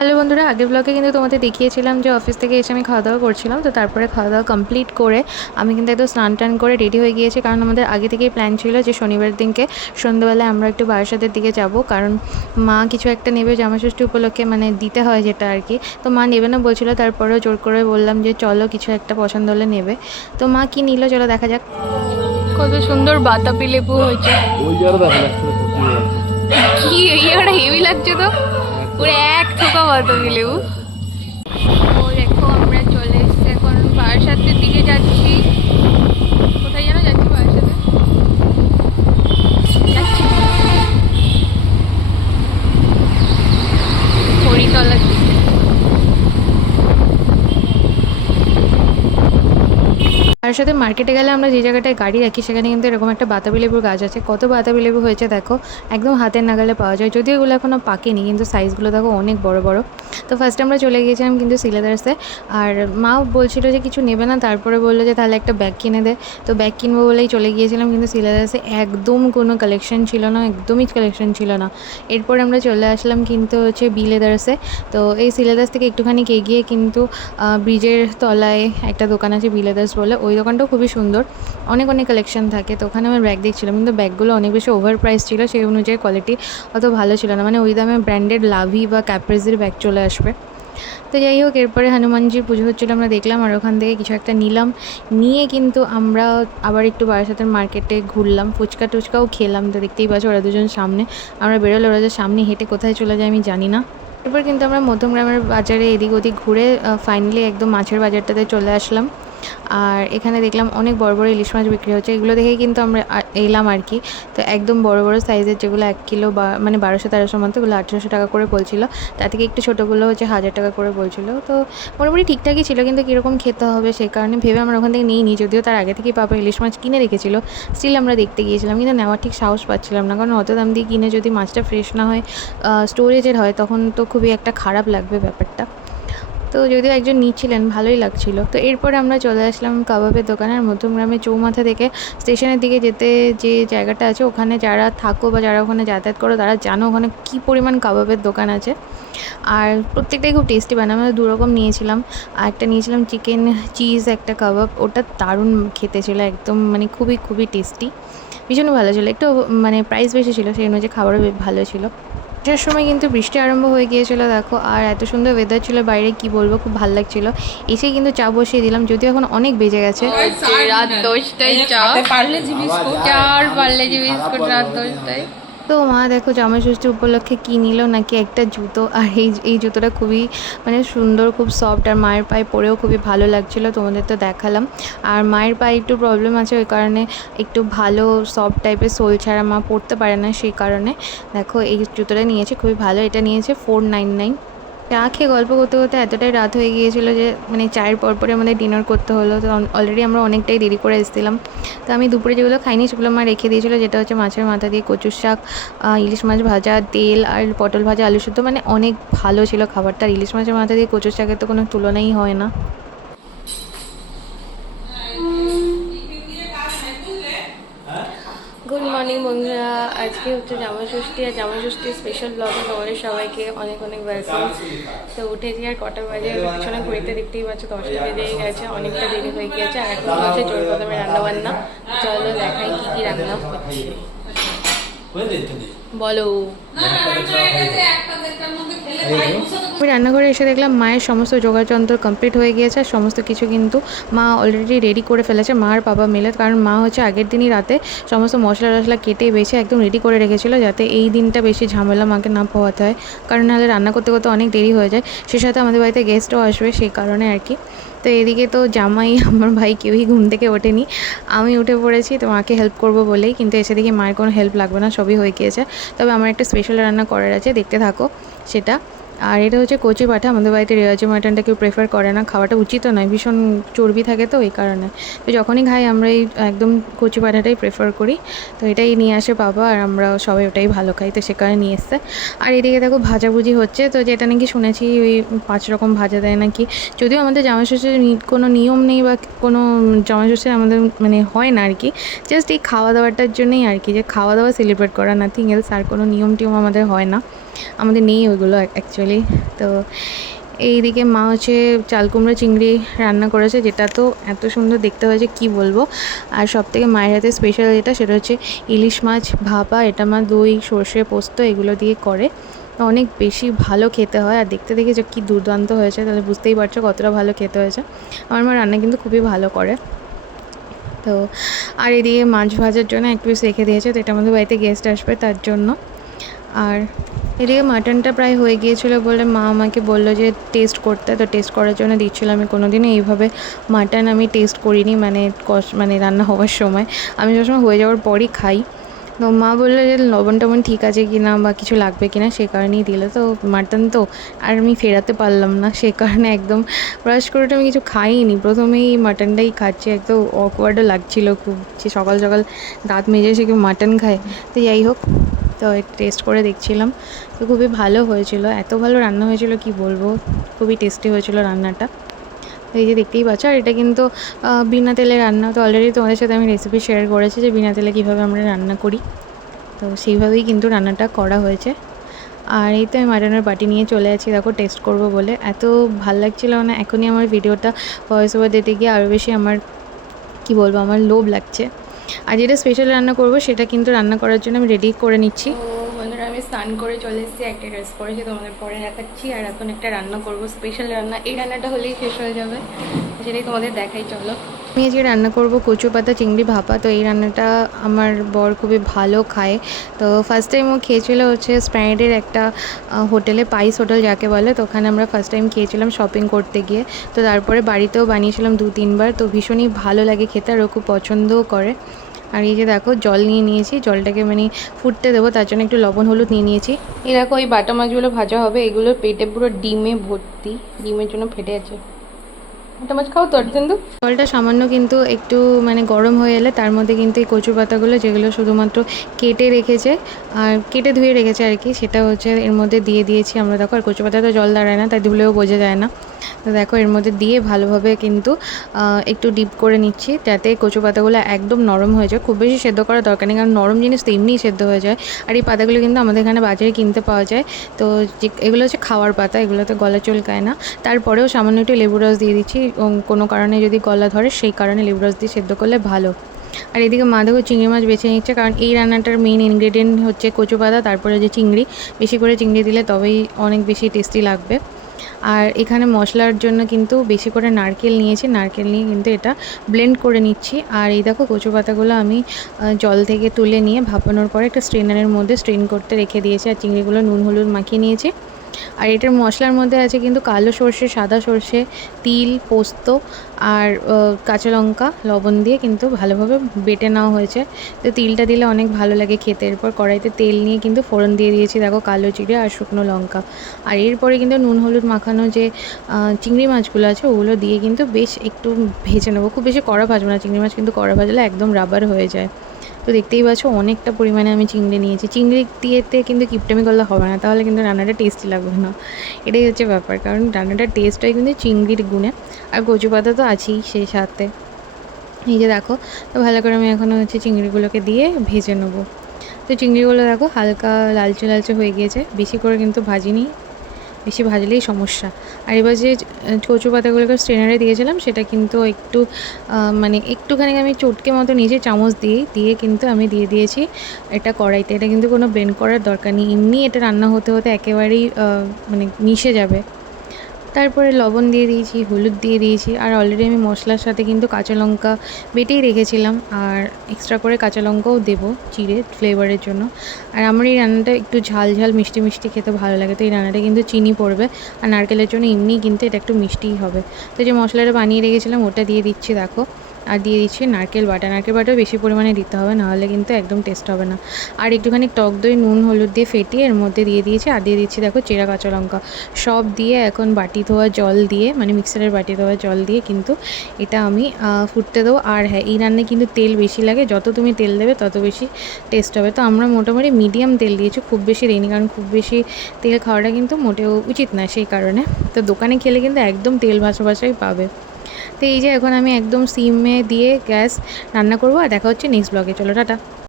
Hello বন্ধুরা, আগের ব্লগে কিন্তু তোমাদের দেখিয়েছিলাম যে অফিস থেকে এসে আমি খাওয়া দাওয়া করছিলাম। তো তারপরে খাওয়া দাওয়া কমপ্লিট করে আমি কিন্তু একদম স্নান টান করে রেডি হয়ে গিয়েছি, কারণ আমাদের আগে থেকেই প্ল্যান ছিল যে শনিবার দিনকে সন্ধ্যাবেলায় আমরা একটু বারাসাতের দিকে যাব, কারণ মা কিছু একটা নেবে জামাষষ্ঠী উপলক্ষে, মানে দিতে হয় যেটা আর কি। তো মা নেবে না বলছিল, তারপরেও জোর করে বললাম যে চলো কিছু একটা পছন্দ হলে নেবে। তো মা কি নিল চলো দেখা যাক। কত সুন্দর বাতাবি লেবু হয়েছে, কি ইয়েটা হেভি লাগছে তো, পুরো এক থোকা বাতাবি লেবু। ও দেখো আমরা চলে এসেছি এখন বারাসাতের দিকে যাচ্ছি। কোথায় যেন যাচ্ছি, বারাসাতে যাচ্ছি হরিতলার দিকে। তার সাথে মার্কেটে গেলে আমরা যে জায়গাটায় গাড়ি রাখি সেখানে কিন্তু এরকম একটা বাতাবি লেবুর গাছ আছে। কত বাতাবি লেবু হয়েছে দেখো, একদম হাতের নাগালে পাওয়া যায়, যদিও এগুলো এখনও পাকেনি কিন্তু সাইজগুলো দেখো অনেক বড় বড়। তো ফার্স্টে আমরা চলে গিয়েছিলাম কিন্তু সিলেদার্সে, আর মাও বলছিল যে কিছু নেবে না, তারপরে বললো যে তাহলে একটা ব্যাগ কিনে দে। তো ব্যাগ কিনবো বলেই চলে গিয়েছিলাম, কিন্তু সিলেদার্সে একদম কোনো কালেকশন ছিল না, একদমই কালেকশন ছিল না। এরপর আমরা চলে আসলাম কিন্তু হচ্ছে বি লেদার্সে। তো এই সিলেদার্স থেকে একটুখানি এগিয়ে কিন্তু ব্রিজের তলায় একটা দোকান আছে বি লেদার্স বলে, ওই দোকানটাও খুবই সুন্দর, অনেক অনেক কালেকশন থাকে। তো ওখানে আমার ব্যাগ দেখছিলাম, কিন্তু ব্যাগগুলো অনেক বেশি ওভার প্রাইস ছিল, সেই অনুযায়ী কোয়ালিটি অত ভালো ছিল না, মানে ওই দামে ব্র্যান্ডেড লাভি বা ক্যাপ্রিজির ব্যাগ চলে আসবে। তো যাই হোক, এরপরে হনুমানজির পুজো হচ্ছিলো আমরা দেখলাম, আর ওখান থেকে কিছু একটা নিলাম, নিয়ে কিন্তু আমরা আবার একটু বারাসাতের মার্কেটে ঘুরলাম, ফুচকা টুচকাও খেলাম। তো দেখতেই পাচ্ছ ওরা দুজন সামনে, আমরা বেরোলে ওরা যে সামনে হেঁটে কোথায় চলে যায় আমি জানি না। এরপর কিন্তু আমরা মধ্যমগ্রামের বাজারে এদিক ওদিক ঘুরে ফাইনালি একদম মাছের বাজারটাতে চলে আসলাম। আর এখানে দেখলাম অনেক বড় বড় ইলিশ মাছ বিক্রি হচ্ছে, এগুলো দেখেই কিন্তু আমরা এলাম আর কি। তো একদম বড় বড় সাইজের যেগুলো 1 কিলো বা মানে 1200-1300 মতো, ওগুলো 1800 টাকা করে বলছিল। তার থেকে একটু ছোটোগুলো হচ্ছে 1000 টাকা করে বলছিল। তো মোটামুটি ঠিকঠাকই ছিল, কিন্তু কীরকম খেতে হবে সেই কারণে ভেবে আমরা ওখান থেকে নিইনি, যদিও তার আগে থেকেই পাপা ইলিশ মাছ কিনে রেখেছিল। স্টিল আমরা দেখতে গিয়েছিলাম, কিন্তু নেওয়ার ঠিক সাহস পাচ্ছিলাম না, কারণ অত দাম দিয়ে কিনে যদি মাছটা ফ্রেশ না হয়, স্টোরেজের হয়, তখন তো খুবই একটা খারাপ লাগবে ব্যাপারটা। তো যদিও একজন নিচ্ছিলেন, ভালোই লাগছিল। তো এরপরে আমরা চলে আসলাম কাবাবের দোকানে। আর মধ্যমগ্রামে চৌমাথা থেকে স্টেশনের দিকে যেতে যে জায়গাটা আছে, ওখানে যারা থাকো বা যারা ওখানে যাতায়াত করো তারা জানো ওখানে কী পরিমাণ কাবাবের দোকান আছে, আর প্রত্যেকটাই খুব টেস্টি বানায়। আমরা 2 রকম নিয়েছিলাম, আর একটা নিয়েছিলাম চিকেন চিজ একটা কাবাব, ওটা দারুণ খেতে ছিল একদম, মানে খুবই খুবই টেস্টি, ভীষণ ভালো ছিল। একটু মানে প্রাইস বেশি ছিল, সেই অনুযায়ী খাবারও ভালো ছিল। আসার সময় কিন্তু বৃষ্টি আরম্ভ হয়ে গিয়েছিল দেখো, আর এত সুন্দর ওয়েদার ছিল বাইরে, কি বলবো, খুব ভালো লাগছিল। এসেই কিন্তু চা বসিয়ে দিলাম, যদিও এখন অনেক বেজে গেছে, রাত 10টায় চা, পার্লেজি বিস্কুট রাত 10টায়। তো মা দেখো জামাইষষ্ঠী উপলক্ষে কী নিল, নাকি একটা জুতো, আর এই জুতোটা খুবই মানে সুন্দর, খুব সফট, আর মায়ের পায়ে পরেও খুবই ভালো লাগছিলো, তোমাদের তো দেখালাম। আর মায়ের পায়ে একটু প্রবলেম আছে, ওই কারণে একটু ভালো সফট টাইপের সোল ছাড়া মা পরতে পারে না, সেই কারণে দেখো এই জুতোটা নিয়েছে, খুবই ভালো। এটা নিয়েছে 499। চা খেয়ে গল্প করতে করতে এতটাই রাত হয়ে গিয়েছিলো যে মানে চায়ের পরপরে আমাদের ডিনার করতে হলো। তো অলরেডি আমরা অনেকটাই দেরি করে এসেছিলাম। তো আমি দুপুরে যেগুলো খাইনি সেগুলো মা রেখে দিয়েছিলো, যেটা হচ্ছে মাছের মাথা দিয়ে কচুর শাক, ইলিশ মাছ ভাজা, তেল আর পটল ভাজা, আলু সেদ্ধ, মানে অনেক ভালো ছিল খাবারটা। আর ইলিশ মাছের মাথা দিয়ে কচুর শাকের তো কোনো তুলনাই হয় না। গুড মর্নিং বন্ধুরা, আজকে হচ্ছে জামাইষষ্ঠী, আর জামাইষষ্ঠীর স্পেশাল ব্লগে তোমাদের সবাইকে অনেক অনেক ওয়েলকাম। তো উঠেছি আর কটা বাজে পিছনে ঘুরিতে দেখতেই পাচ্ছ, 10টা বেজেই গেছে, অনেকটা দেরি হয়ে গিয়েছে। আর এখন আছে জোর কদমে রান্নাবান্না, চলো দেখাই কী কী রান্না হচ্ছে। বলো। আমি রান্নাঘরে এসে দেখলাম মায়ের সমস্ত যোগাযন্ত্র কমপ্লিট হয়ে গিয়েছে, আর সমস্ত কিছু কিন্তু মা অলরেডি রেডি করে ফেলেছে, মা আর বাবা মিলে। কারণ মা হচ্ছে আগের দিনই রাতে সমস্ত মশলা টশলা কেটে বেছে একদম রেডি করে রেখেছিল, যাতে এই দিনটা বেশি ঝামেলা মাকে না পোহাতে হয়, কারণ নাহলে রান্না করতে করতে অনেক দেরি হয়ে যায়। সে সাথে আমাদের বাড়িতে গেস্টও আসবে, সেই কারণে আর কি। তো এদিকে তো জামাই আমার ভাই কেউই ঘুম থেকে ওঠেনি, আমি উঠে পড়েছি তো মাকে হেল্প করবো বলেই, কিন্তু এসে দেখি মায়ের কোনো হেল্প লাগবে না, সবই হয়ে গিয়েছে। তবে আমার একটা স্পেশাল রান্না করার আছে, দেখতে থাকো সেটা। আর এটা হচ্ছে কচি পাঠা, আমাদের বাড়িতে রেওয়াজি মাটনটা কেউ প্রেফার করে না, খাওয়াটা উচিতও নয়, ভীষণ চর্বি থাকে তো এই কারণে। তো যখনই খাই আমরা এই একদম কচি পাঠাটাই প্রেফার করি। তো এটাই নিয়ে আসে বাবা, আর আমরা সবাই ওটাই ভালো খাই, তো সে কারণে নিয়ে এসছে। আর এদিকে দেখো ভাজাভুজি হচ্ছে, তো যেটা নাকি শুনেছি ওই 5 রকম ভাজা দেয় নাকি, যদিও আমাদের জামাইষষ্ঠীর কোনো নিয়ম নেই বা কোনো জামাইষষ্ঠীর আমাদের মানে হয় না আর কি, জাস্ট এই খাওয়া দাওয়াটার জন্যই আর কি, যে খাওয়া দাওয়া সেলিব্রেট করা, নাথিং এলস, আর কোনো নিয়ম টিয়ম আমাদের হয় না। আমাদের নেই ওইগুলো অ্যাকচুয়ালি। তো এইদিকে মা হচ্ছে চাল কুমড়ো চিংড়ি রান্না করেছে, যেটা তো এত সুন্দর দেখতে হয়েছে কি বলবো। আর সবথেকে মায়ের হাতে স্পেশাল যেটা, সেটা হচ্ছে ইলিশ মাছ ভাপা। এটা মা দই সর্ষে পোস্ত এগুলো দিয়ে করে, অনেক বেশি ভালো খেতে হয়। আর দেখতে দেখে যে কী দুর্দান্ত হয়েছে, তাহলে বুঝতেই পারছো কতটা ভালো খেতে হয়েছে। আমার মা রান্না কিন্তু খুবই ভালো করে। তো আর এদিকে মাছ ভাজার জন্য এক পিস রেখে দিয়েছে, তো এটা আমাদের বাড়িতে গেস্ট আসবে তার জন্য। আর এদিকে মাটনটা প্রায় হয়ে গিয়েছিলো বলে মা আমাকে বললো যে টেস্ট করতে, তো টেস্ট করার জন্য দিচ্ছিলো। আমি কোনোদিনও এইভাবে মাটন আমি টেস্ট করিনি, মানে রান্না হওয়ার সময়। আমি সবসময় হয়ে যাওয়ার পরই খাই। তো মা বললো যে লবণ টবণ ঠিক আছে কি না বা কিছু লাগবে কি না, সে কারণেই দিল। তো মাটন তো আর আমি ফেরাতে পারলাম না, সে কারণে একদম ব্রাশ করে আমি কিছু খাইনি, প্রথমেই মাটনটাই খাচ্ছি। একদম অকওয়ার্ডও লাগছিলো খুব, যে সকাল সকাল দাঁত মেজে এসে কেউ মাটন খায়। তো যাই হোক, তো টেস্ট করে দেখছিলাম, তো খুবই ভালো হয়েছিল। এত ভালো রান্না হয়েছিল কি বলবো, খুবই টেস্টি হয়েছিল রান্নাটা। তো এই যে দেখতেই পাচ্ছ, আর এটা কিন্তু বিনা তেলে রান্না। তো অলরেডি তোমাদের সাথে আমি রেসিপি শেয়ার করেছি যে বিনা তেলে কীভাবে আমরা রান্না করি, তো সেইভাবেই কিন্তু রান্নাটা করা হয়েছে। আর এই তো আমি মাটনের বাটি নিয়ে চলে আছি দেখো টেস্ট করব বলে। এত ভাল লাগছিল না, এখনই আমার ভিডিওটা ভয়েস ওভার দিতে গিয়ে আরও বেশি আমার কি বলবো, আমার লোভ লাগছে। আর যেটা স্পেশাল রান্না করব সেটা কিন্তু রান্না করার জন্য আমি রেডি করে নিচ্ছি। তো বন্ধুরা, আমি স্নান করে চলে এসেছি, একটা ড্রেস পরেছি, তোমাদের পরে দেখাচ্ছি। আর এখন একটা রান্না করব, স্পেশাল রান্না। এই রান্নাটা হলেই শেষ হয়ে যাবে, সেটাই তোমাদের দেখাই, চলো। আমি আজকে রান্না করব কচু পাতা চিংড়ি ভাপা। তো এই রান্নাটা আমার বর খুবই ভালো খায়। তো ফার্স্ট টাইম ও খেয়েছিল হচ্ছে স্প্যানেডের একটা হোটেলে, পাইস হোটেল যাকে বলে। তো ওখানে আমরা ফার্স্ট টাইম খেয়েছিলাম শপিং করতে গিয়ে। তো তারপরে বাড়িতেও বানিয়েছিলাম 2-3 বার। তো ভীষণই ভালো লাগে খেতে, আর ও খুব পছন্দও করে। আর এই যে দেখো জল নিয়ে নিয়েছি, জলটাকে মানে ফুটতে দেবো, তার জন্য একটু লবণ হলুদ নিয়ে নিয়েছি। এই দেখো এই বাটা মাছগুলো ভাজা হবে, এগুলো পেটে পুরো ডিমে ভর্তি, ডিমের জন্য ফেটে আছে। একটা মাছ খাও তো কিন্তু। জলটা সামান্য কিন্তু একটু মানে গরম হয়ে এলে তার মধ্যে কিন্তু এই কচু পাতাগুলো, যেগুলো শুধুমাত্র কেটে রেখেছে আর কেটে ধুয়ে রেখেছে আর কি, সেটা হচ্ছে এর মধ্যে দিয়ে দিয়েছি আমরা। দেখো আর কচু পাতা তো জল দাঁড়ায় না, তাই ধুলেও বোঝা যায় না। তো দেখো এর মধ্যে দিয়ে ভালোভাবে কিন্তু একটু ডিপ করে নিচ্ছি, যাতে কচু পাতাগুলো একদম নরম হয়ে যায়। খুব বেশি সেদ্ধ করার দরকার নেই, কারণ নরম জিনিস তো এমনিই সেদ্ধ হয়ে যায়। আর এই পাতাগুলো কিন্তু আমাদের এখানে বাজারে কিনতে পাওয়া যায়। তো এগুলো হচ্ছে খাওয়ার পাতা, এগুলোতে গলা চুলকায় না। তারপরেও সামান্য একটু লেবু রস দিয়ে দিচ্ছি, কোনো কারণে যদি গলা ধরে সেই কারণে লেবু রস দিয়ে সেদ্ধ করলে ভালো। আর এদিকে মা দেখো চিংড়ি মাছ বেছে নিচ্ছে, কারণ এই রান্নাটার মেইন ইনগ্রেডিয়েন্ট হচ্ছে কচু পাতা, তারপরে যে চিংড়ি। বেশি করে চিংড়ি দিলে তবেই অনেক বেশি টেস্টি লাগবে। আর এখানে মশলার জন্য কিন্তু বেশি করে নারকেল নিয়েছি, নারকেল নিয়ে কিন্তু এটা ব্লেন্ড করে নিচ্ছি। আর এই দেখো কচু পাতাগুলো আমি জল থেকে তুলে নিয়ে ভাপানোর পরে একটা স্ট্রেনারের মধ্যে স্ট্রেন করতে রেখে দিয়েছি। আর চিংড়িগুলো নুন হলুদ মাখিয়ে নিয়েছি। আর এটার মশলার মধ্যে আছে কিন্তু কালো সর্ষে, সাদা সর্ষে, তিল, পোস্ত আর কাঁচা লঙ্কা লবণ দিয়ে কিন্তু ভালোভাবে বেটে নেওয়া হয়েছে। তো তিলটা দিলে অনেক ভালো লাগে খেতে। এরপর কড়াইতে তেল নিয়ে কিন্তু ফোড়ন দিয়ে দিয়েছি দেখো, কালো জিরে আর শুকনো লঙ্কা। আর এরপরে কিন্তু নুন হলুদ মাখানো যে চিংড়ি মাছগুলো আছে ওগুলো দিয়ে কিন্তু বেশ একটু ভেজে নেবো। খুব বেশি কড়া ভাজবো না, চিংড়ি মাছ কিন্তু কড়া ভাজলে একদম রাবার হয়ে যায়। তো দেখতেই পাচ্ছ অনেকটা পরিমাণে আমি চিংড়ি নিয়েছি। চিংড়ি দিয়েতে কিন্তু কিপটামি করলে হবে না, তাহলে কিন্তু রান্নাটা টেস্টি লাগবে না। এটাই হচ্ছে ব্যাপার, কারণ রান্নাটার টেস্ট হয় কিন্তু চিংড়ির গুণে। আর কচু পাতা তো আছেই সেই সাথে। এই যে দেখো, তো ভালো করে আমি এখন হচ্ছে চিংড়িগুলোকে দিয়ে ভেজে নেবো। তো চিংড়িগুলো দেখো হালকা লালচে লালচে হয়ে গিয়েছে, বেশি করে কিন্তু ভাজিনি, বেশি ভাজলেই সমস্যা। আর এবার যে কচু পাতাগুলোকে স্ট্রেনারে দিয়েছিলাম সেটা কিন্তু একটু মানে একটুখানি আমি চটকে মতো নিয়েছি চামচ দিয়ে কিন্তু আমি দিয়ে দিয়েছি এটা কড়াইতে। এটা কিন্তু কোনো ব্লেন্ড করার দরকার নেই, এমনি এটা রান্না হতে হতে একেবারেই মানে মিশে যাবে। তারপরে লবণ দিয়ে দিয়েছি, হলুদ দিয়ে দিয়েছি। আর অলরেডি আমি মশলার সাথে কিন্তু কাঁচা লঙ্কা বেটেই রেখেছিলাম, আর এক্সট্রা করে কাঁচা লঙ্কাও দেবো চিড়ে ফ্লেভারের জন্য। আর আমার এই রান্নাটা একটু ঝাল ঝাল মিষ্টি মিষ্টি খেতে ভালো লাগে, তো এই রান্নাটা কিন্তু চিনি পড়বে। আর নারকেলের জন্য এমনিই কিন্তু এটা একটু মিষ্টিই হবে। তো যে মশলাটা বানিয়ে রেখেছিলাম ওটা দিয়ে দিচ্ছি দেখো। আর দিয়ে দিচ্ছি নারকেল বাটাও বেশি পরিমাণে দিতে হবে, নাহলে কিন্তু একদম টেস্ট হবে না। আর একটুখানি টক দই নুন হলুদ দিয়ে ফেটিয়ে এর মধ্যে দিয়ে দিয়েছি। আর দিয়ে দিচ্ছি দেখো চেরা কাঁচা লঙ্কা। সব দিয়ে এখন বাটি ধোয়া জল দিয়ে, মানে মিক্সারের বাটি ধোয়া জল দিয়ে কিন্তু এটা আমি ফুটতে দেবো। আর হ্যাঁ, এই রান্নায় কিন্তু তেল বেশি লাগে, যত তুমি তেল দেবে তত বেশি টেস্ট হবে। তো আমরা মোটামুটি মিডিয়াম তেল দিয়েছি, খুব বেশি দিইনি, কারণ খুব বেশি তেল খাওয়াটা কিন্তু মোটেও উচিত না সেই কারণে। তো দোকানে খেলে কিন্তু একদম তেল ভাসাই পাবে। তো এই যে এখন আমি একদম সিমে দিয়ে গ্যাস রান্না করবো। আর দেখা হচ্ছে নেক্সট ব্লগে, চলো টাটা।